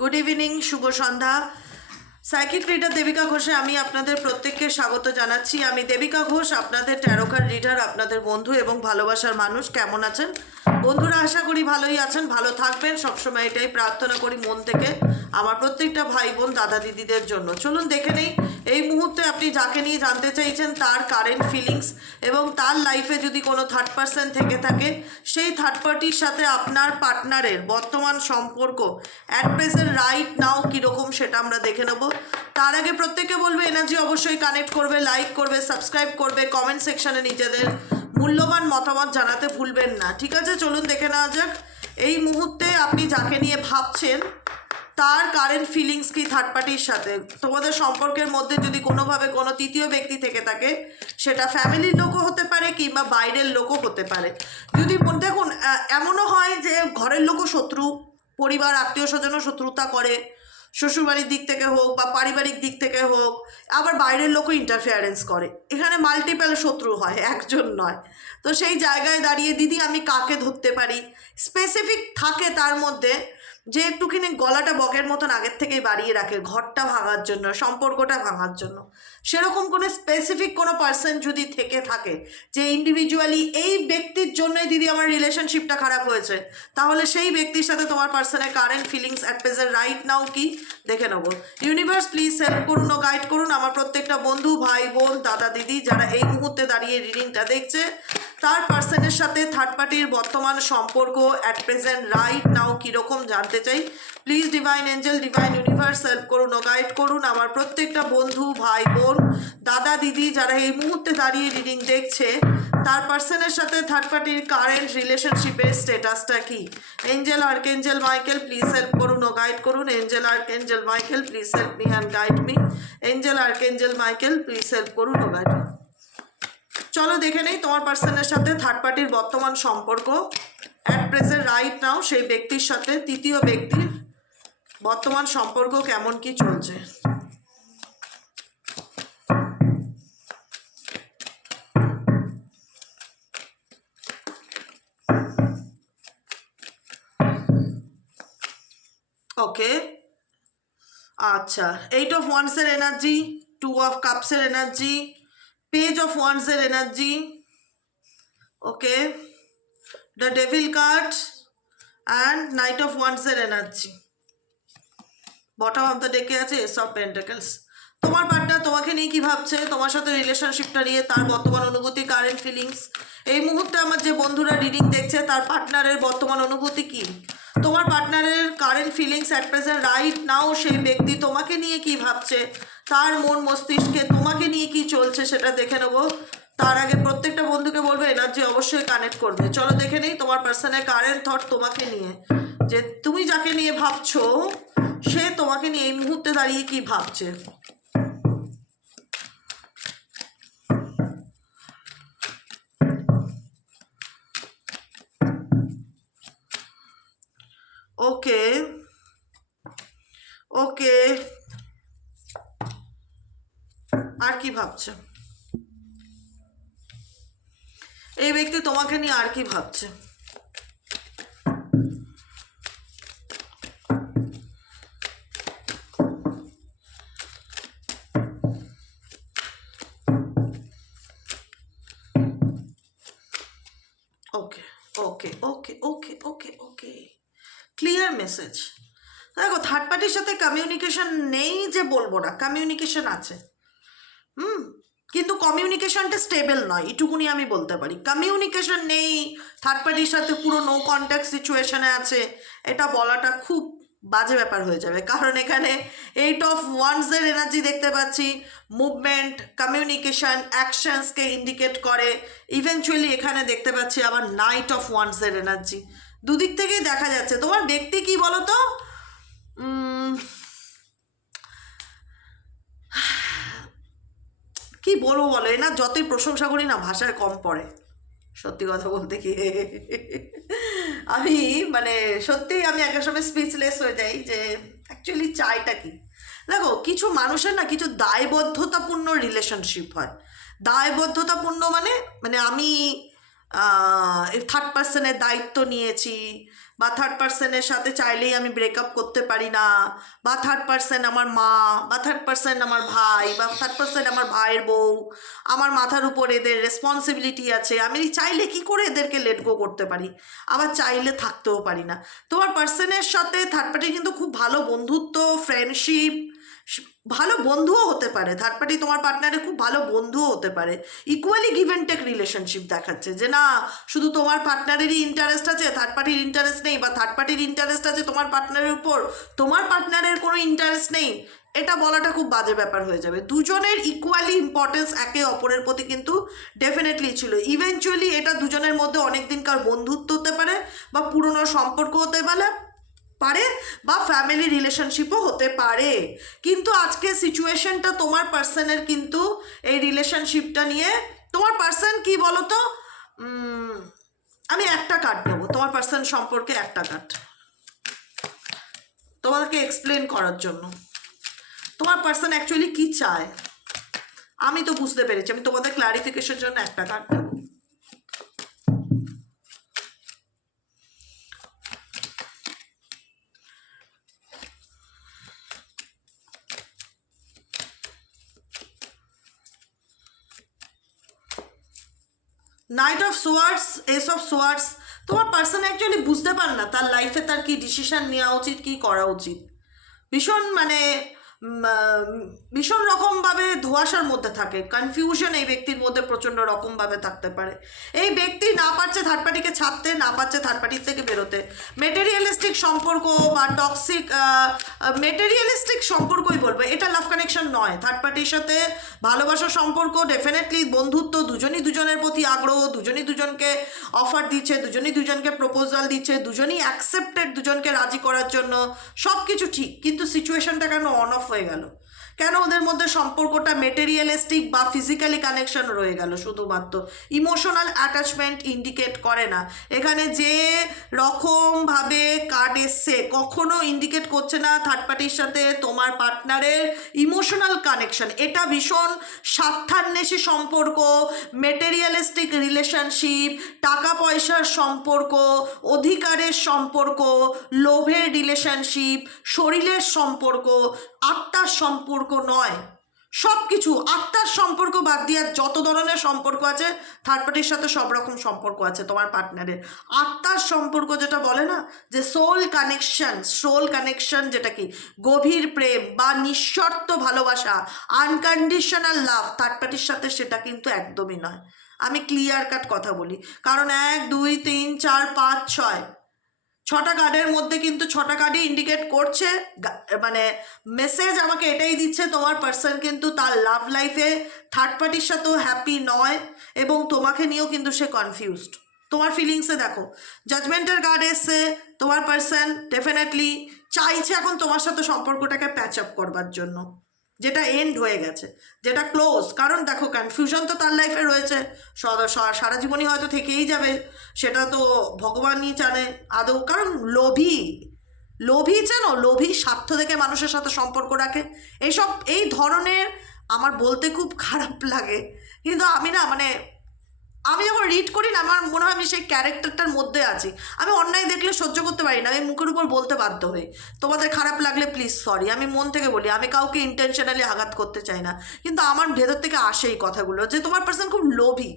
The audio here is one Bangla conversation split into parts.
গুড ইভিনিং শুভ সন্ধ্যা। সাইকিট রিডার দেবিকা ঘোষে আমি আপনাদের প্রত্যেককে স্বাগত জানাচ্ছি। আমি দেবিকা ঘোষ, আপনাদের ট্যারোকার রিডার আপনাদের বন্ধু এবং ভালোবাসার মানুষ। কেমন আছেন? বন্ধুরা, আশা করি ভালোই আছেন, ভালো থাকবেন। সবসময় এটাই প্রার্থনা করি মন থেকে আমার প্রত্যেকটা ভাই বোন, দাদা দিদিদের জন্য। চলুন দেখে নেই এই মুহূর্তে আপনি যাকে নিয়ে জানতে চাইছেন, তার কারেন্ট ফিলিংস এবং তার লাইফে যদি কোনো থার্ড পার্সন থেকে থাকে, সেই থার্ড পার্টির সাথে আপনার পার্টনারের বর্তমান সম্পর্ক অ্যাট প্রেজেন্ট রাইট নাও কীরকম সেটা আমরা দেখে নেব। তার আগে প্রত্যেকে বলবে এনার্জি অবশ্যই কানেক্ট করবে লাইক করবে সাবস্ক্রাইব করবে কমেন্ট সেকশানে নিজেদের মূল্যবান মতামত জানাতে ভুলবেন না। ঠিক আছে, চলুন দেখে নেওয়া যাক। এই মুহূর্তে আপনি যাকে নিয়ে ভাবছেন তার কারেন্ট ফিলিংস কি থার্ড পার্টির সাথে? তোমাদের সম্পর্কের মধ্যে যদি কোনোভাবে কোনো তৃতীয় ব্যক্তি থেকে থাকে, সেটা ফ্যামিলির লোকও হতে পারে কিংবা বাইরের লোকও হতে পারে। যদি দেখুন এমনও হয় যে ঘরের লোকও শত্রু, পরিবার আত্মীয় স্বজনও শত্রুতা করে। শ্বশুরবাড়ির দিক থেকে হোক বা পারিবারিক দিক থেকে হোক, আবার বাইরের লোকও ইন্টারফেয়ারেন্স করে। এখানে মাল্টিপ্যাল শত্রু হয়, একজন নয়। তো সেই জায়গায় দাঁড়িয়ে, দিদি, আমি কাকে ধরতে পারি? স্পেসিফিক থাকে তার মধ্যে যে একটুখানি গলাটা বকের মতন আগের থেকেই বাড়িয়ে রাখে, ঘরটা ভাঙার জন্য, সম্পর্কটা ভাঙার জন্য। সেরকম কোনো স্পেসিফিক কোনো পার্সন যদি থেকে থাকে যে ইন্ডিভিজুয়ালি এই ব্যক্তির জন্যই দিদি আমার রিলেশনশিপটা খারাপ হয়েছে, তাহলে সেই ব্যক্তির সাথে তোমার পার্সনের current feelings at present right now কি? দেখে নেব। ইউনিভার্স প্লিজ হেল্প করুন ও গাইড করুন। আমার প্রত্যেকটা বন্ধু, ভাই, বোন, দাদা, দিদি যারা এই মুহূর্তে দাঁড়িয়ে রিডিংটা দেখছে তার পার্সনের সাথে থার্ড পার্টির বর্তমান সম্পর্ক অ্যাট প্রেজেন্ট রাইট নাও কীরকম জানতে চাই। Please divine angel divine universe help করুন ও গাইড করুন। আমার প্রত্যেকটা বন্ধু, ভাই, বোন, দাদা, দিদি যারা এই মুহূর্তে দাঁড়িয়ে রিডিং দেখছে, তার পার্সনের সাথে থার্ড পার্টির কারেন্ট রিলেশনশিপের স্টেটাসটা কি? Angel archangel Michael please help করুন ও গাইড করুন। Angel archangel Michael please help me and guide me angel archangel Michael please help করুন ও গাইড চলো দেখে নেই তোমার পার্সনের সাথে থার্ড পার্টির বর্তমান সম্পর্ক। অ্যাট প্রেজেন্ট রাইট নাও সেই ব্যক্তির সাথে তৃতীয় ব্যক্তির বর্তমান সম্পর্ক কেমন কি চলছে। ওকে আচ্ছা এইট অফ ওয়ান্সের এনার্জি টু অফ কাপসের energy page of ওয়ান্সের energy okay the devil card and knight of ওয়ান্সের energy bottom of the ডেকে আছে এস অফ পেন্টাকেলস তোমার পার্টনার তোমাকে নিয়ে কি ভাবছে? তোমার সাথে রিলেশনশিপটা নিয়ে, তার বর্তমান অনুভূতি কারেন্ট ফিলিংস এই মুহূর্তে আমার যে বন্ধুরা রিডিং দেখছে, তার পার্টনারের বর্তমান অনুভূতি কি? তোমার পার্টনারের current feelings at present right now সেই ব্যক্তি তোমাকে নিয়ে কি ভাবছে? তার মন মস্তিষ্কে তোমাকে নিয়ে কি চলছে সেটা দেখে নেব। তার আগে প্রত্যেকটা বন্ধুকে বলব এনার্জি অবশ্যই কানেক্ট করবে। চলো দেখে নেই তোমার পার্সনের কারেন্ট থট তোমাকে নিয়ে। যে তুমি যাকে নিয়ে ভাবছ, সে তোমাকে নিয়ে এই মুহূর্তে দাঁড়িয়ে কি ভাবছে? ওকে ওকে আর কি ভাবছে? এই ব্যক্তি তোমাকে নিয়ে আর কি ভাবছে? কমিউনিকেশন নেই যে বলব না কমিউনিকেশন আছে। হুম, কিন্তু কমিউনিকেশনটা স্টেবল নয়, এটুকুনি আমি বলতে পারি। কমিউনিকেশন নেই থার্ড পার্টির সাথে পুরো নো কন্ট্যাক্ট সিচুয়েশনে আছে, এটা বলাটা খুব বাজে ব্যাপার হয়ে যাবে। কারণ এখানে এইট অফ ওয়ান্সের এনার্জি দেখতে পাচ্ছি মুভমেন্ট কমিউনিকেশন অ্যাকশনসকে ইন্ডিকেট করে। ইভেনচুয়ালি এখানে দেখতে পাচ্ছি আবার নাইট অফ ওয়ান্সের এনার্জি দুদিক থেকেই দেখা যাচ্ছে। তোমার ব্যক্তি কি বলো তো কি বলব বলো? না যতই প্রশংসা করি না, ভাষায় কম পড়ে। সত্যি কথা বলতে কি? আমি মানে সত্যিই আমি একটা সময় স্পিচলেস হয়ে যাই যে অ্যাকচুয়ালি চাইটা কি? দেখো, কিছু মানুষের না কিছু দায়বদ্ধতাপূর্ণ রিলেশনশিপ হয়। দায়বদ্ধতাপূর্ণ মানে মানে আমি থার্ড পার্সনের দায়িত্ব নিয়েছি। বা থার্ড পার্সনের সাথে চাইলেই আমি ব্রেকআপ করতে পারি না। বা থার্ড পার্সন আমার মা, বা থার্ড পার্সন আমার ভাই, বা থার্ড পার্সন আমার ভাইয়ের বউ, আমার মাথার উপর এদের রেসপন্সিবিলিটি আছে। আমি চাইলে কি করে এদেরকে লেট গো করতে পারি? আবার চাইলে থাকতেও পারি না। তোমার পার্সনের সাথে থার্ড পার্টি কিন্তু খুব ভালো বন্ধুত্ব ফ্রেন্ডশিপ ভালো বন্ধুও হতে পারে। থার্ড পার্টি তোমার পার্টনারে খুব ভালো বন্ধুও হতে পারে। Equally give and take relationship দেখাচ্ছে যে, না, শুধু তোমার পার্টনারেরই ইন্টারেস্ট আছে থার্ড পার্টির ইন্টারেস্ট নেই বা থার্ড পার্টির ইন্টারেস্ট আছে তোমার পার্টনারের উপর, তোমার পার্টনারের কোনো ইন্টারেস্ট নেই, এটা বলাটা খুব বাজে ব্যাপার হয়ে যাবে। দুজনের ইকুয়ালি ইম্পর্টেন্স একে অপরের প্রতি কিন্তু ডেফিনেটলি ছিল। ইভেনচুয়ালি এটা দুজনের মধ্যে অনেক দিনকার বন্ধুত্ব হতে পারে বা পুরনো সম্পর্ক হতে পারে পারে বা ফ্যামিলি রিলেশনশিপও হতে পারে। কিন্তু আজকে সিচুয়েশনটা তোমার পার্সনের কিন্তু এই রিলেশনশিপটা নিয়ে, তোমার পার্সন কি বলো তো আমি একটা কার্ড নেব, তোমার পার্সন সম্পর্কে একটা কার্ড তোমাকে এক্সপ্লেন করার জন্য। তোমার পার্সন অ্যাকচুয়ালি কি চায়? আমি তো বুঝতে পেরেছি, আমি তোমাদের ক্লারিফিকেশন জন্য একটা কার্ড নেব। Knight of swords ace of swords তোমার পার্সন অ্যাকচুয়ালি বুঝতে পার না তার লাইফে তার কি ডিসিশন নেওয়া উচিত, কি করা উচিত। ভীষণ মানে ভীষণ রকমভাবে ধোঁয়াশার মধ্যে থাকে। কনফিউশন এই ব্যক্তির মধ্যে প্রচণ্ড রকমভাবে থাকতে পারে। এই ব্যক্তি না পারছে থার্ড পার্টিকে ছাড়তে, না পারছে থার্ড পার্টির থেকে বেরোতে। মেটেরিয়ালিস্টিক সম্পর্ক বা টক্সিক মেটেরিয়ালিস্টিক সম্পর্কই বলব, এটা লাভ কানেকশন নয়। থার্ড পার্টির সাথে ভালোবাসার সম্পর্ক ডেফিনেটলি বন্ধুত্ব, দুজনই দুজনের প্রতি আগ্রহ, দুজনই দুজনকে অফার দিচ্ছে, দুজনই দুজনকে প্রপোজাল দিচ্ছে, দুজনই অ্যাকসেপ্টেড দুজনকে রাজি করার জন্য সব কিছু ঠিক। কিন্তু সিচুয়েশনটা কেন অন অফ হয়ে গেল? কেন ওদের মধ্যে সম্পর্কটা মেটেরিয়ালিস্টিক বা ফিজিক্যালি কানেকশন রয়ে গেল? শুধুমাত্র ইমোশনাল অ্যাটাচমেন্ট ইন্ডিকেট করে না। এখানে যে রকমভাবে কার্ড এসছে, কখনো ইন্ডিকেট করছে না থার্ড পার্টির সাথে তোমার পার্টনারের ইমোশনাল কানেকশন এটা ভীষণ স্বার্থান্বেষী সম্পর্ক মেটেরিয়ালিস্টিক রিলেশনশিপ টাকা পয়সার সম্পর্ক, অধিকারের সম্পর্ক, লোভের রিলেশনশিপ শরীরের সম্পর্ক আত্মার সম্পর্ক নয়। সব কিছু আত্মার সম্পর্ক বাদ দিয়ে যত ধরনের সম্পর্ক আছে থার্ড পার্টির সাথে সব রকম সম্পর্ক আছে তোমার পার্টনারের আত্মার সম্পর্ক যেটা বলে না, যে সোল কানেকশন সোল কানেকশন যেটা কি? গভীর প্রেম বা নিঃশর্ত ভালোবাসা আনকন্ডিশনাল লাভ থার্ড পার্টির সাথে সেটা কিন্তু একদমই নয়। আমি ক্লিয়ার কাট কথা বলি। কারণ এক, দুই, তিন, চার, পাঁচ, ছয় ছটা কার্ডের মধ্যে কিন্তু ছটা কার্ডই ইন্ডিকেট করছে। মানে মেসেজ আমাকে এটাই দিচ্ছে, তোমার পার্সন কিন্তু তার লাভ লাইফে থার্ড পার্টির সাথেও হ্যাপি নয় এবং তোমাকে নিয়েও কিন্তু সে কনফিউজড তোমার ফিলিংসে দেখো জাজমেন্টের কার্ড এসছে, তোমার পার্সন ডেফিনেটলি চাইছে এখন তোমার সাথে সম্পর্কটাকে প্যাচ আপ করবার জন্য। যেটা এন্ড হয়ে গেছে, যেটা ক্লোজ কারণ দেখো কনফিউশন তো তার লাইফে রয়েছে। সারা জীবনই হয়তো থেকেই যাবে, সেটা তো ভগবানই জানে আদৌ, কারণ লোভী লোভী চেনো লোভী স্বার্থ থেকে মানুষের সাথে সম্পর্ক রাখে। এইসব, এই ধরনের আমার বলতে খুব খারাপ লাগে, কিন্তু আমি না মানে আমি যখন রিড করি না, আমার মনে হয় আমি সেই ক্যারেক্টারটার মধ্যে আছি। আমি অন্যায় দেখলে সহ্য করতে পারি না, আমি মুখের উপর বলতে বাধ্য হই। তোমাদের খারাপ লাগলে প্লিজ সরি আমি মন থেকে বলি, আমি কাউকে ইন্টেনশনালি আঘাত করতে চাই না। কিন্তু আমার ভেতর থেকে আসে এই কথাগুলো, যে তোমার পার্সন খুব লোভী,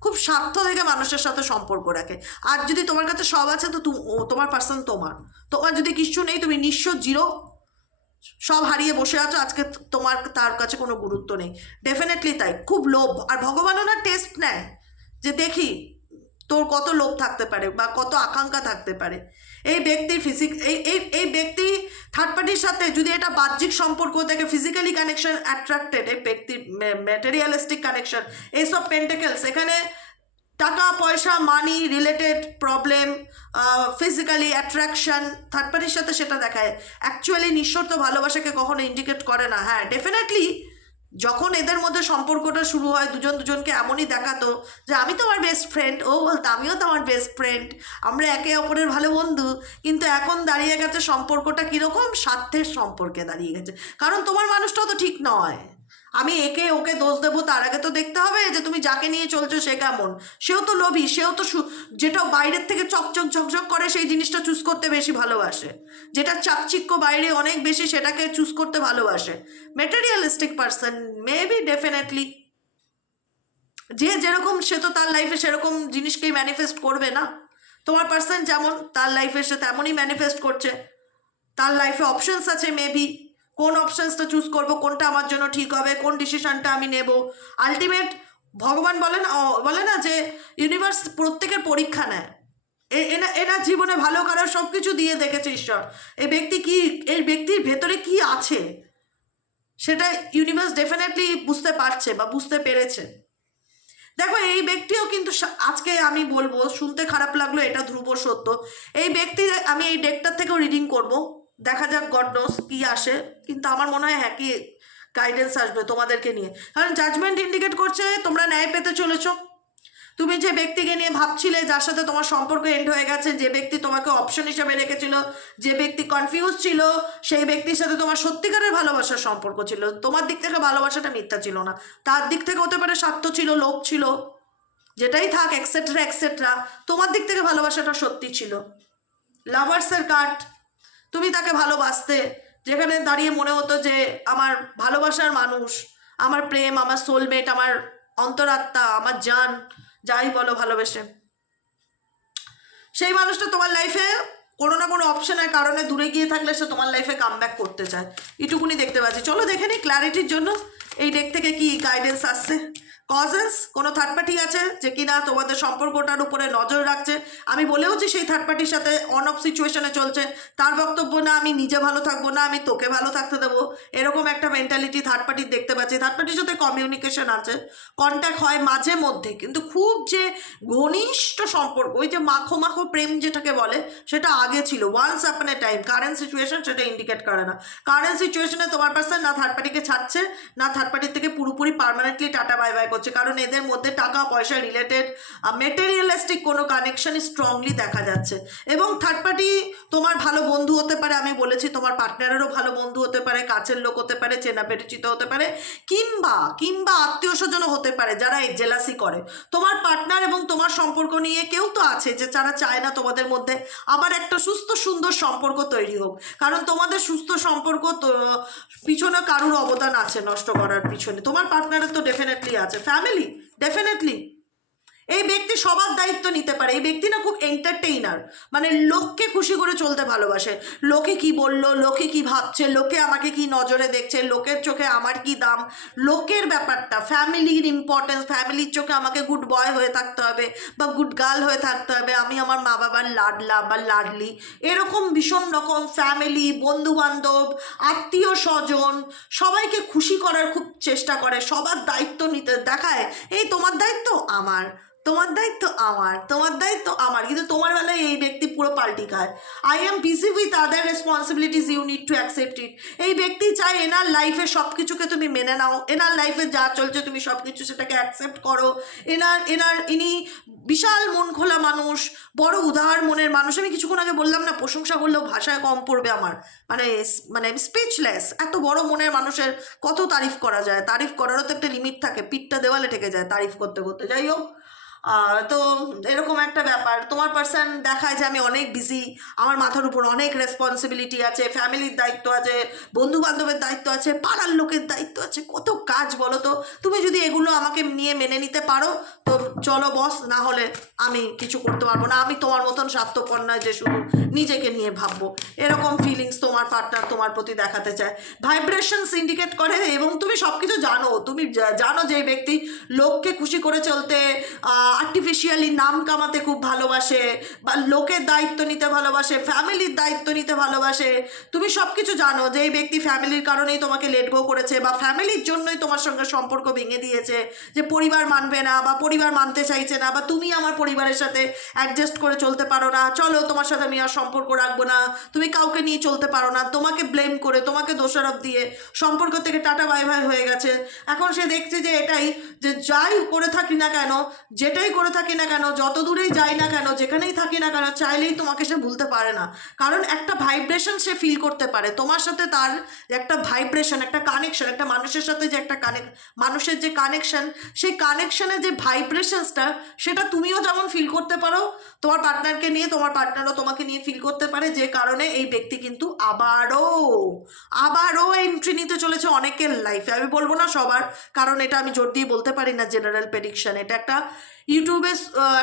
খুব স্বার্থ থেকে মানুষের সাথে সম্পর্ক রাখে। আর যদি তোমার কাছে সব আছে, তো তোমার পার্সন তোমার। তোমার যদি কিছু নেই, তুমি নিঃস্ব জিরো। সব হারিয়ে বসে আছো, আজকে তোমার, তার কাছে কোনো গুরুত্ব নেই। ডেফিনেটলি তাই, খুব লোভ। আর ভগবানও না টেস্ট নেয়। যে দেখি তোর কত লোভ থাকতে পারে বা কত আকাঙ্ক্ষা থাকতে পারে। এই ব্যক্তির ফিজিক এই এই এই ব্যক্তি থার্ড পার্টির সাথে যদি এটা বাহ্যিক সম্পর্ক থেকে ফিজিক্যালি কানেকশন অ্যাট্রাক্টেড এই ব্যক্তির ম্যাটেরিয়ালিস্টিক কানেকশন এইসব পেন্টেকেলস এখানে টাকা, পয়সা money related problem physically attraction third পার্টির সাথে সেটা দেখায়। অ্যাকচুয়ালি নিঃশর্ত ভালোবাসাকে কখনো ইন্ডিকেট করে না। হ্যাঁ ডেফিনেটলি যখন এদের মধ্যে সম্পর্কটা শুরু হয়, দুজন দুজনকে এমনই দেখাতো যে, আমি তোমার বেস্ট ফ্রেন্ড ও বলতো, আমিও তোমার বেস্ট ফ্রেন্ড আমরা একে অপরের ভালো বন্ধু, কিন্তু এখন দাঁড়িয়ে গেছে সম্পর্কটা কীরকম? স্বার্থের সম্পর্কে দাঁড়িয়ে গেছে। কারণ তোমার মানুষটাও তো ঠিক নয়। আমি একে ওকে দোষ দেবো, তার আগে তো দেখতে হবে যে তুমি যাকে নিয়ে চলছো সে কেমন। সেও তো লোভী, সেও তো যেটা বাইরের থেকে চকচক ঝকঝক করে সেই জিনিসটা চুজ করতে বেশি ভালোবাসে। যেটা চাকচিক্য বাইরে অনেক বেশি সেটাকে চুজ করতে ভালোবাসে। মেটেরিয়ালিস্টিক পার্সন মেবি ডেফিনেটলি যে যেরকম সে তো তার লাইফে সেরকম জিনিসকেই ম্যানিফেস্ট করবে না। তোমার পার্সন যেমন, তার লাইফে সে তেমনই ম্যানিফেস্ট করছে। তার লাইফে অপশনস আছে মেবি কোন অপশনসটা চুজ করব, কোনটা আমার জন্য ঠিক হবে, কোন ডিসিশনটা আমি নেব? আলটিমেট ভগবান বলেন বলে না যে ইউনিভার্স প্রত্যেকের পরীক্ষা নেয়। এনা, এনার জীবনে ভালো খারাপ সব কিছু দিয়ে দেখেছে ঈশ্বর। এই ব্যক্তি কি এই ব্যক্তির ভেতরে কি আছে? সেটা ইউনিভার্স ডেফিনেটলি বুঝতে পারছে বা বুঝতে পেরেছে। দেখো, এই ব্যক্তিও কিন্তু আজকে আমি বলব, শুনতে খারাপ লাগল, এটা ধ্রুব সত্য। এই ব্যক্তি, আমি এই ডেকটার থেকেও রিডিং করব। দেখা যাক গড নোস কি আসে। কিন্তু আমার মনে হয় হ্যাঁ কি গাইডেন্স আসবে তোমাদেরকে নিয়ে। কারণ জাজমেন্ট ইন্ডিকেট করছে, তোমরা ন্যায় পেতে চলেছো। তুমি যে ব্যক্তিকে নিয়ে ভাবছিলে, যার সাথে তোমার সম্পর্ক এন্ড হয়ে গেছে, যে ব্যক্তি তোমাকে অপশন হিসেবে রেখেছিল, যে ব্যক্তি কনফিউজ ছিল, সেই ব্যক্তির সাথে তোমার সত্যিকারের ভালোবাসার সম্পর্ক ছিল। তোমার দিক থেকে ভালোবাসাটা মিথ্যা ছিল না। তার দিক থেকে হতে পারে স্বার্থ ছিল, লোভ ছিল। যেটাই থাক এক্সেট্রা এক্সেট্রা তোমার দিক থেকে ভালোবাসাটা সত্যি ছিল। লাভার্সের কার্ড তুমি তাকে ভালোবাসতে, যেখানে দাঁড়িয়ে মনে হতো যে আমার ভালোবাসার মানুষ, আমার প্রেম, আমার সোলমেট আমার অন্তরাত্মা, আমার জান, যাই বলো ভালোবেসে। সেই মানুষটা তোমার লাইফে কোনো না কোনো অপশনের কারণে দূরে গিয়ে থাকলে সে তোমার লাইফে কাম করতে চায়। এটুকুনি দেখতে পাচ্ছি। চলো দেখে নিই ক্ল্যারিটির জন্য। এই ডেক থেকে কি গাইডেন্স আসছে? কজেস কোনো থার্ড পার্টি আছে যে কিনা তোমাদের সম্পর্কটার উপরে নজর রাখছে? আমি বলেওছি সেই থার্ড পার্টির সাথে অন অফ সিচুয়েশনে চলছে। তার বক্তব্য, না, আমি নিজে ভালো থাকব, না, আমি তোকে ভালো থাকতে দেবো। এরকম একটা মেন্টালিটি থার্ড পার্টির দেখতে পাচ্ছি। থার্ড পার্টির সাথে কমিউনিকেশন আছে কন্ট্যাক্ট হয় মাঝে মধ্যে, কিন্তু খুব যে ঘনিষ্ঠ সম্পর্ক, ওই যে মাখো মাখো প্রেম যেটাকে বলে, সেটা আগে ছিল। Once upon a time current situation সেটা ইন্ডিকেট করে না। কারেন্ট সিচুয়েশনে তোমার পার্সন না থার্ড পার্টিকে ছাড়ছে, না থার্ড পার্টির থেকে পুরোপুরি পার্মানেন্টলি টাটা বাই বাই করছে। কারণ এদের মধ্যে টাকা, পয়সা রিলেটেড মেটেরিয়ালিস্টিক কোনো কানেকশন স্ট্রংলি দেখা যাচ্ছে। এবং থার্ড পার্টি তোমার ভালো বন্ধু হতে পারে, আমি বলেছি তোমার পার্টনারেরও ভালো বন্ধু হতে পারে, কাছের লোক হতে পারে, চেনা পরিচিত হতে পারে, কিংবা কিংবা আত্মীয় স্বজনও হতে পারে যারা এই জেলাসি করে। তোমার পার্টনার এবং তোমার সম্পর্ক নিয়ে কেউ তো আছে যে যারা চায় না তোমাদের মধ্যে আবার একটা সুস্থ, সুন্দর সম্পর্ক তৈরি হোক। কারণ তোমাদের সুস্থ সম্পর্ক পিছনে কারুর অবদান আছে নষ্ট করার পিছনে। তোমার পার্টনারের তো ডেফিনেটলি আছে। ফ্যামিলি ডেফিনেটলি এই ব্যক্তি সবার দায়িত্ব নিতে পারে। এই ব্যক্তি না খুব এন্টারটেইনার মানে লোককে খুশি করে চলতে ভালোবাসে। লোকে কি বলল, লোকে কি ভাবছে, লোকে আমাকে কি নজরে দেখছে, লোকের চোখে আমার কি দাম? লোকের ব্যাপারটা, ফ্যামিলির ইম্পর্টেন্স ফ্যামিলির চোখে আমাকে গুড বয় হয়ে থাকতে হবে বা গুড গার্ল হয়ে থাকতে হবে, আমি আমার মা বাবার লাডলা বা লাডলি। এরকম ভীষণ রকম ফ্যামিলি বন্ধু বান্ধব আত্মীয় স্বজন, সবাইকে খুশি করার খুব চেষ্টা করে, সবার দায়িত্ব নিতে দেখায়, এই তোমার দায়িত্ব, আমার। তোমার দায়িত্ব আমার, তোমার দায়িত্ব আমার। কিন্তু তোমার বেলায় এই ব্যক্তি পুরো পাল্টি খায়। I am busy with other responsibilities you need to accept it এই ব্যক্তি চায় এনার লাইফে সব কিছুকে তুমি মেনে নাও, এনার লাইফে যা চলছে তুমি সব কিছু সেটাকে অ্যাকসেপ্ট করো। এনার এনার, ইনি বিশাল মন খোলা মানুষ, বড় উদার মনের মানুষ। আমি কিছুক্ষণ আগে বললাম না, প্রশংসা করলেও ভাষায় কম পড়বে আমার। মানে মানে স্পিচলেস এত বড় মনের মানুষের কত তারিফ করা যায়? তারিফ করারও তো একটা লিমিট থাকে। পিঠটা দেওয়ালে ঠেকে যায় তারিফ করতে করতে। যাই হোক তো এরকম একটা ব্যাপার। তোমার পার্সন দেখায় যে আমি অনেক বিজি আমার মাথার উপর অনেক রেসপন্সিবিলিটি আছে ফ্যামিলির দায়িত্ব আছে বন্ধু বান্ধবের দায়িত্ব আছে, পাড়ার লোকের দায়িত্ব আছে, কত কাজ বলো তো? তুমি যদি এগুলো আমাকে নিয়ে মেনে নিতে পারো, তো চলো বস না হলে আমি কিছু করতে পারব না। আমি তোমার মতন স্বার্থপর নয় যে শুধু নিজেকে নিয়ে ভাববো। এরকম ফিলিংস তোমার পার্টনার তোমার প্রতি দেখাতে চায়। ভাইব্রেশনস ইন্ডিকেট করে এবং তুমি সব কিছু জানো। তুমি জানো যে ব্যক্তি লোককে খুশি করে চলতে আর্টিফিশিয়ালি নাম কামাতে খুব ভালোবাসে বা লোকের দায়িত্ব নিতে ভালোবাসে ফ্যামিলির দায়িত্ব নিতে ভালোবাসে। তুমি সব কিছু জানো যে এই ব্যক্তি ফ্যামিলির কারণেই তোমাকে লেট গো করেছে বা ফ্যামিলির জন্যই তোমার সঙ্গে সম্পর্ক ভেঙে দিয়েছে, যে পরিবার মানবে না বা পরিবার মানতে চাইছে না বা তুমি আমার পরিবারের সাথে অ্যাডজাস্ট করে চলতে পারো না, চলো তোমার সাথে আমি আর সম্পর্ক রাখব না, তুমি কাউকে নিয়ে চলতে পারো না, তোমাকে ব্লেম করে, তোমাকে দোষারোপ দিয়ে সম্পর্ক থেকে টাটা বাই বাই হয়ে গেছে। এখন সে দেখছে যে এটাই, যে যাই করে থাকি না কেন, যেটাই করে থাকি না কেন, যত দূরেই যাই না কেন, যেখানেই থাকি না কেন, চাইলেই তোমাকে সে ভুলতে পারে না। কারণ একটা ভাইব্রেশন সে ফিল করতে পারে, তোমার সাথে তার একটা ভাইব্রেশন একটা কানেকশন একটা মানুষের সাথে যে একটা একটা কানেক্ট মানুষের যে কানেকশন সেই কানেকশনের যে ভাইব্রেশনসটা সেটা তুমিও যেমন ফিল করতে পারো, তোমার পার্টনারকে নিয়ে, তোমার পার্টনারও তোমাকে নিয়ে ফিল করতে পারে, যে কারণে এই ব্যক্তি কিন্তু আবারও আবারও এন্ট্রি নিতে চলেছে অনেকের লাইফে আমি বলব না সবার, কারণ এটা আমি জোর দিয়ে বলতে পারি না জেনারেল প্রেডিকশন এটা একটা ইউটিউবে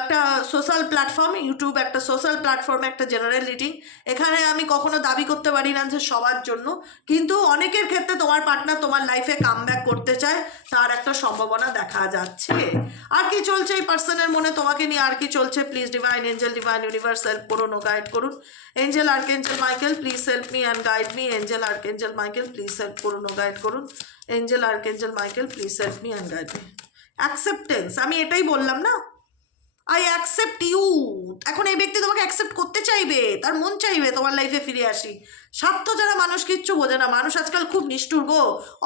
একটা সোশ্যাল প্ল্যাটফর্ম ইউটিউব একটা সোশ্যাল প্ল্যাটফর্মে একটা জেনারেল রিডিং এখানে আমি কখনো দাবি করতে পারি না যে সবার জন্য। কিন্তু অনেকের ক্ষেত্রে তোমার পার্টনার তোমার লাইফে কাম করতে চায়, তার একটা সম্ভাবনা দেখা যাচ্ছে। আর কি চলছে এই পার্সনের মনে? তোমাকে নিয়ে আর কি চলছে? Please divine angel divine universe help করুন, ও গাইড করুন। Angel archangel Michael please help me and guide me angel archangel Michael please help করুন, ও গাইড করুন। Angel archangel Michael please help me and guide me acceptance আমি এটাই বললাম না? আই অ্যাকসেপ্ট ইউ এখন এই ব্যক্তি তোমাকে অ্যাকসেপ্ট করতে চাইবে, তার মন চাইবে তোমার লাইফে ফিরে আসি। স্বার্থ যারা মানুষ কিচ্ছু বোঝে না, মানুষ আজকাল খুব নিষ্ঠুর গো।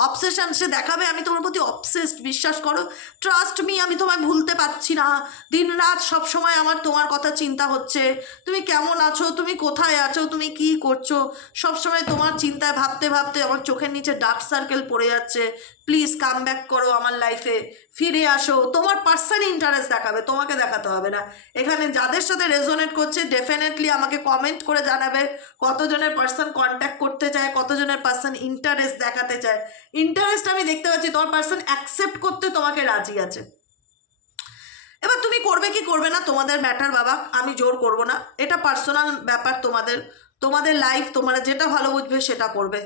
অবসেশন সে দেখাবে, আমি তোমার প্রতি অবসেসড বিশ্বাস করো। ট্রাস্ট মি আমি তোমায় ভুলতে পারছি না। দিন রাত সব সময় আমার তোমার কথা চিন্তা হচ্ছে। তুমি কেমন আছো? তুমি কোথায় আছো? তুমি কি করছ? সব সময় তোমার চিন্তায় ভাবতে ভাবতে আমার চোখের নিচে ডার্ক সার্কেল পড়ে যাচ্ছে। প্লিজ কাম ব্যাক করো আমার লাইফে ফিরে আসো। তোমার পার্সন ইন্টারেস্ট দেখাবে, তোমাকে দেখাতে হবে না। এখানে যাদের সাথে রেজোনেট করছে ডেফিনেটলি আমাকে কমেন্ট করে জানাবে কতজনের পার্সন কন্ট্যাক্ট করতে চায়, কতজনের পার্সন ইন্টারেস্ট দেখাতে চায়। ইন্টারেস্ট আমি দেখতে পাচ্ছি, তোমার পার্সন অ্যাকসেপ্ট করতে তোমাকে রাজি আছে। এবার তুমি করবে কি করবে না, তোমাদের ম্যাটার বাবা, আমি জোর করব না। এটা পার্সোনাল ব্যাপার তোমাদের তোমাদের লাইফ তোমরা যেটা ভালো বুঝবে সেটা করবে।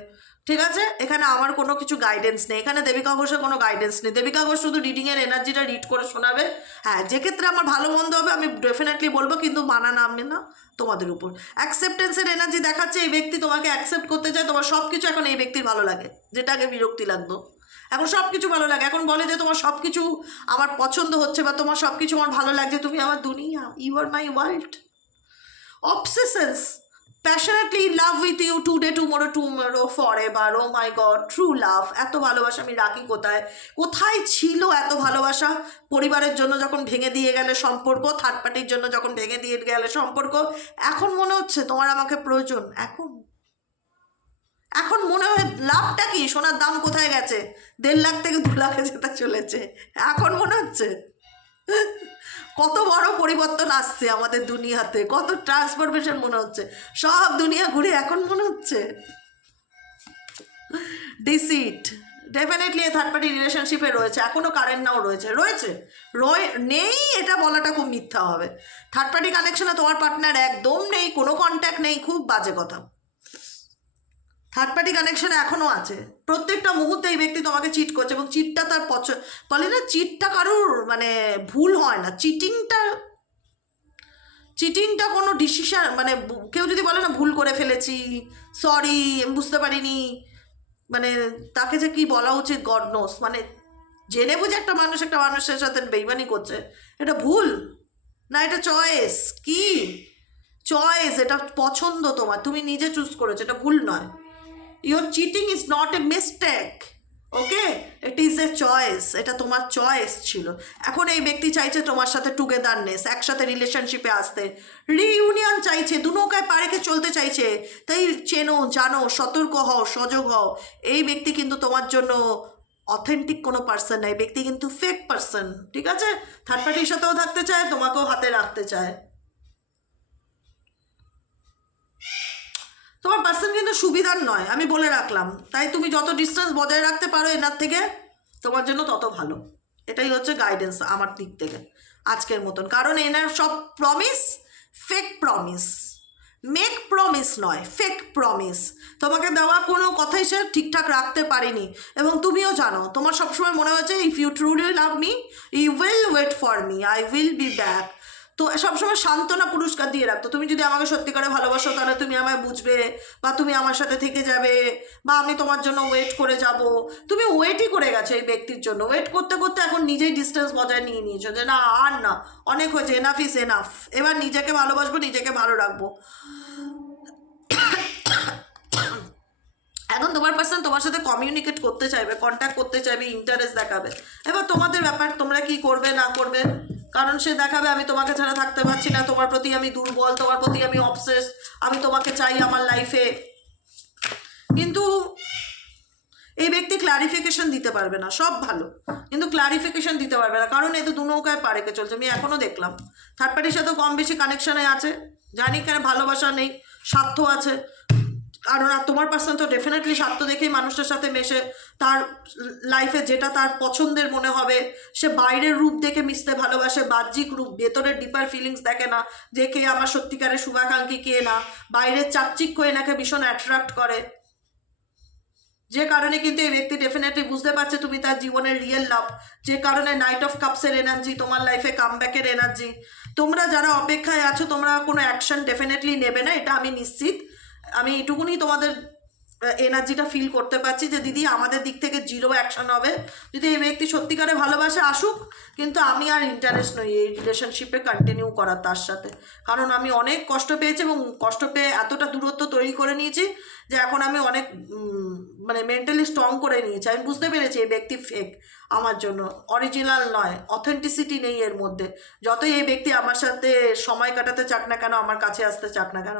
ঠিক আছে? এখানে আমার কোনো কিছু গাইডেন্স নেই। এখানে দেবিকা ঘোষের কোনো গাইডেন্স নেই। দেবিকা ঘোষ শুধু রিডিংয়ের এনার্জিটা রিড করে শোনাবে। হ্যাঁ যে ক্ষেত্রে আমার ভালো মন্দ হবে, আমি ডেফিনেটলি বলব, কিন্তু মানা নামবে না তোমাদের উপর। অ্যাকসেপ্টেন্সের এনার্জি দেখাচ্ছে, এই ব্যক্তি তোমাকে অ্যাকসেপ্ট করতে চায়, তোমার সব কিছু এখন এই ব্যক্তির ভালো লাগে। যেটা আগে বিরক্তি লাগতো। এখন সব কিছু ভালো লাগে। এখন বলে যে তোমার সব কিছু আমার পছন্দ হচ্ছে বা তোমার সব কিছু আমার ভালো লাগছে, তুমি আমার দুনিয়া you are my world obsessions passionately love with you to today tomorrow tomorrow forever oh my god true love এত ভালোবাসা আমি রাখি কোথায়? কোথায় ছিল এত ভালোবাসা? পরিবারের জন্য যখন ভেঙে দিয়ে গেলে সম্পর্ক থার্ড পার্টির জন্য যখন ভেঙে দিয়ে গেলে সম্পর্ক, এখন মনে হচ্ছে তোমার আমাকে প্রয়োজন, এখন? এখন মনে হয় লাভটা কি? সোনার দাম কোথায় গেছে? দেড় লাখ থেকে দু লাখে যেতে চলেছে, এখন মনে হচ্ছে? কত বড় পরিবর্তন আসছে আমাদের দুনিয়াতে, কত ট্রান্সফরমেশন মনে হচ্ছে। সব দুনিয়া ঘুরে এখন মনে হচ্ছে। ডিসিট ডেফিনেটলি থার্ড পার্টি রিলেশনশিপে রয়েছে এখনও কারেন্ট নাও রয়েছে। রয়েছে, রয়ে, নেই, এটা বলাটা খুব মিথ্যা হবে। থার্ড পার্টি কানেকশনে তোমার পার্টনার একদম নেই, কোনো কন্ট্যাক্ট নেই, খুব বাজে কথা। থার্ড পার্টি কানেকশন এখনও আছে। প্রত্যেকটা মুহূর্তে এই ব্যক্তি তোমাকে চিট করছে এবং চিটটা তার পছন্দ, বলে না চিটটা কারোর মানে ভুল হয় না। চিটিংটা চিটিংটা কোনো ডিসিশন মানে কেউ যদি বলে না ভুল করে ফেলেছি সরি আমি বুঝতে পারিনি মানে তাকে যে কি বলা উচিত? গড নোস মানে জেনে বুঝে একটা মানুষ একটা মানুষের সাথে বেইমানি করছে, এটা ভুল। না, এটা চয়েস কি? চয়েস এটা পছন্দ তোমার। তুমি নিজে চুজ করেছ, এটা ভুল নয়। Your cheating is not a mistake okay it is a choice এটা তোমার চয়েস ছিল। এখন এই ব্যক্তি চাইছে তোমার সাথে টুগেদারনেস একসাথে রিলেশনশিপে আসতে। রিইউনিয়ন চাইছে, দু নৌকায় পাড়েকে চলতে চাইছে। তাই চেনো, জানো, সতর্ক হও, সজগ হও। এই ব্যক্তি কিন্তু তোমার জন্য অথেন্টিক কোনো পার্সন না। এই ব্যক্তি কিন্তু ফেক পার্সন ঠিক আছে? থার্ড পার্টির সাথেও থাকতে চায়, তোমাকেও হাতে রাখতে চায়। তোমার পার্সন কিন্তু সুবিধার নয়, আমি বলে রাখলাম। তাই তুমি যত ডিস্টেন্স বজায় রাখতে পারো এনার থেকে, তোমার জন্য তত ভালো। এটাই হচ্ছে গাইডেন্স আমার দিক থেকে, আজকের মতন। কারণ এনার সব promise fake promise make promise নয় ফেক প্রমিস তোমাকে দেওয়া কোনো কথাই সে ঠিকঠাক রাখতে পারেনি। এবং তুমিও জানো, তোমার সবসময় মনে হচ্ছে if you truly love me you will wait for me I will be back তো সবসময় সান্ত্বনা পুরস্কার দিয়ে রাখতো। তুমি যদি আমাকে সত্যি করে ভালোবাসো, তাহলে তুমি আমায় বুঝবে বা তুমি আমার সাথে থেকে যাবে বা আমি তোমার জন্য ওয়েট করে যাব। তুমি ওয়েটই করে গেছো এই ব্যক্তির জন্য। ওয়েট করতে করতে এখন নিজেই ডিস্টেন্স বজায় নিয়ে নিয়েছো যে না, আর না। অনেক হয়েছে এনাফ ইস এনাফ এবার নিজেকে ভালোবাসবো, নিজেকে ভালো রাখব। এখন তোমার পার্সন তোমার সাথে কমিউনিকেট করতে চাইবে কন্ট্যাক্ট করতে চাইবে ইন্টারেস্ট দেখাবে। এবার তোমাদের ব্যাপার, তোমরা কি করবে, না করবে? কারণ সে দেখাবে, আমি তোমাকে ছাড়া থাকতে পারছি না। তোমার প্রতি আমি দুর্বল, তোমার প্রতি আমি অবসেস আমি তোমাকে চাই আমার লাইফে কিন্তু এই ব্যক্তি ক্লারিফিকেশন দিতে পারবে না, সব ভালো। কিন্তু ক্লারিফিকেশন দিতে পারবে না, কারণ এ তো দু নৌকায় পারেকে চলছে, আমি এখনও দেখলাম। থার্ড পার্টির সাথে কম বেশি কানেকশানে আছে, জানি কেন ভালোবাসা নেই, স্বার্থ আছে। কারণ আর তোমার পার্সন তো ডেফিনেটলি স্বার্থ দেখেই মানুষটার সাথে মেশে, তার লাইফে যেটা তার পছন্দের মনে হবে, সে বাইরের রূপ দেখে মিশতে ভালোবাসে, বাহ্যিক রূপ, ভেতরের ডিপার ফিলিংস দেখে না, যে কে আমার সত্যিকারের শুভাকাঙ্ক্ষী, কে না, বাইরের চাকচিক্য এনাকে ভীষণ অ্যাট্রাক্ট করে। যে কারণে কিন্তু এই ব্যক্তি ডেফিনেটলি বুঝতে পারছে তুমি তার জীবনের রিয়েল লাভ যে কারণে নাইট অফ কাপসের এনার্জি তোমার লাইফে কামব্যাকের এনার্জি তোমরা যারা অপেক্ষায় আছো, তোমরা কোনো অ্যাকশন ডেফিনেটলি নেবে না, এটা আমি নিশ্চিত। আমি এটুকুনি তোমাদের এনার্জিটা ফিল করতে পারছি যে দিদি আমাদের দিক থেকে জিরো অ্যাকশন হবে। যদি এই ব্যক্তি সত্যিকারে ভালোবাসে আসুক, কিন্তু আমি আর ইন্টারেস্ট নই এই রিলেশনশিপে কন্টিনিউ করার তার সাথে। কারণ আমি অনেক কষ্ট পেয়েছি এবং কষ্ট পেয়ে এতটা দূরত্ব তৈরি করে নিয়েছি যে এখন আমি অনেক মানে মেন্টালি স্ট্রং করে নিয়েছি। আমি বুঝতে পেরেছি এই ব্যক্তি ফেক আমার জন্য। অরিজিনাল নয় অথেন্টিসিটি নেই এর মধ্যে। যতই এই ব্যক্তি আমার সাথে সময় কাটাতে চাক না কেন, আমার কাছে আসতে চাক না কেন,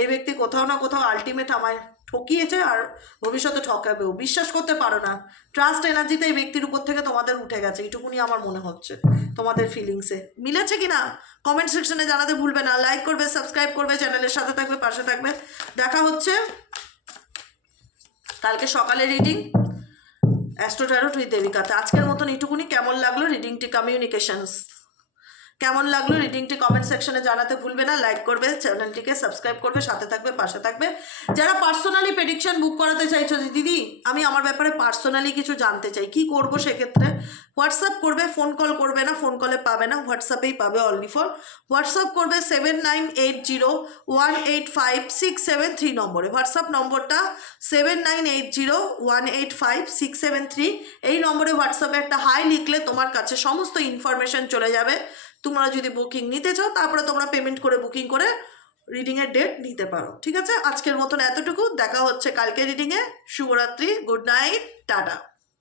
এই ব্যক্তি কোথাও না কোথাও আলটিমেট আমায় ঠকিয়েছে আর ভবিষ্যতে ঠকাবেও। বিশ্বাস করতে পারো না। ট্রাস্ট এনার্জিতে এই ব্যক্তির উপর থেকে তোমাদের উঠে গেছে। এইটুকুনি আমার মনে হচ্ছে তোমাদের ফিলিংসে মিলেছে কি না কমেন্ট সেকশনে জানাতে ভুলবে না। লাইক করবে সাবস্ক্রাইব করবে চ্যানেলের সাথে থাকবে, পাশে থাকবে। দেখা হচ্ছে কালকে সকালে রিডিং অ্যাস্ট্রো ট্যারোট উইথ দেবিকাতে আজকের মতন এইটুকুনি। কেমন লাগল রিডিংটি কমিউনিকেশনস কেমন লাগল রিডিংটি কমেন্ট সেকশনে জানাতে ভুলবে না লাইক করবে চ্যানেলটিকে সাবস্ক্রাইব করবে, সাথে থাকবে, পাশে থাকবে। যারা পার্সোনালি প্রেডিকশন বুক করাতে চাইছো দিদি, আমি আমার ব্যাপারে পার্সোনালি কিছু জানতে চাই, কি করব সেক্ষেত্রে? হোয়াটসঅ্যাপ করবে ফোন কল করবে না ফোন কলে পাবে না হোয়াটসঅ্যাপেই পাবে অনলি ফর হোয়াটসঅ্যাপ করবে seven nine eight zero one eight five six seven three নম্বরে। হোয়াটসঅ্যাপ নম্বরটা seven nine eight zero one eight five six seven three এই নম্বরে হোয়াটসঅ্যাপে একটা হাই লিখলে তোমার কাছে সমস্ত ইনফরমেশন চলে যাবে। তোমরা যদি বুকিং নিতে চাও, তারপরে তোমরা পেমেন্ট করে বুকিং করে রিডিংয়ের ডেট নিতে পারো, ঠিক আছে? আজকের মতন এতটুকু। দেখা হচ্ছে কালকে রিডিংয়ে শুভরাত্রি গুড নাইট টাটা।